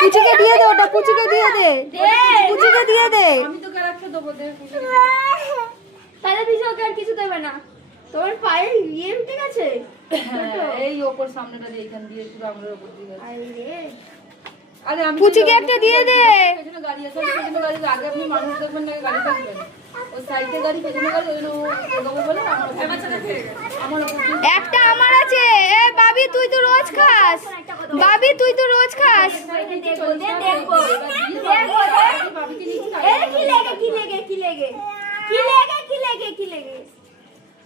পুচিকে দিয়ে দে ওটা, পুচিকে দিয়ে দে, পুচিকে দিয়ে দে। আমি তোকে রাখতে দেবো, দে। তাহলে দিশা ওকে আর কিছু দেবে না। তোমার পায়ে ইয়ে উঠে গেছে। এই ওপর সামনেটা দিয়ে, এখান দিয়ে পুরো আঙুলের উপর দিয়ে গেছে। আরে আরে আমি পুচিকে একটা দিয়ে দে। পেছনে গাড়ি আছে, পেছনে গাড়ি আগে আপনি মানুষ দেখবেন না, গাড়ি থাকবেন ওই সাইডে গাড়ি, পেছনে গাড়ি, ওই ওটাকে বলে আমার একটা আমার আছে। এ বাবি তুই তো রোজ খাস, বাবি তুই তো রোজ খাস।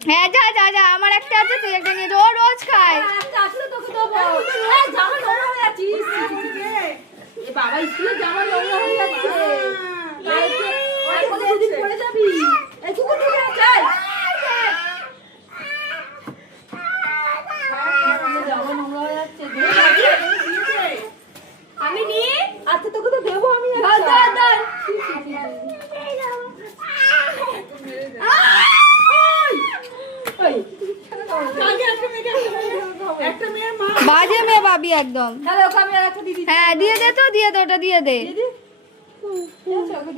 হ্যাঁ যা যা যা, আমার একটা আছে, তুই একটা নিয়ে যা, ও রোজ খায়। বাবা স্কুলে জামা নোংরা হয়ে যাচ্ছে, পড়ে যাবি। জামা নোংরা হয়ে যাচ্ছে, আমি নিয়ে আচ্ছা তোকে তো দেবো আমি। বাজে মেয়ে বাবি একদম। তাহলে ওকে আমি আর একটা দিদি। হ্যাঁ দিয়ে দে তো, দিয়ে দে ওটা, দিয়ে দে, দিদি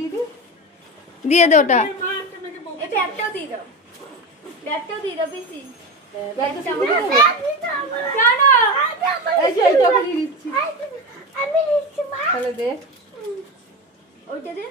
দিদি দিয়ে দে ওটা। এটা একটাও দিয়ে দাও, একটাও দিয়ে দাও পিসি। এই যে এইটা ওকে দিয়ে দিচ্ছি, তাহলে দে। ওইটা দে।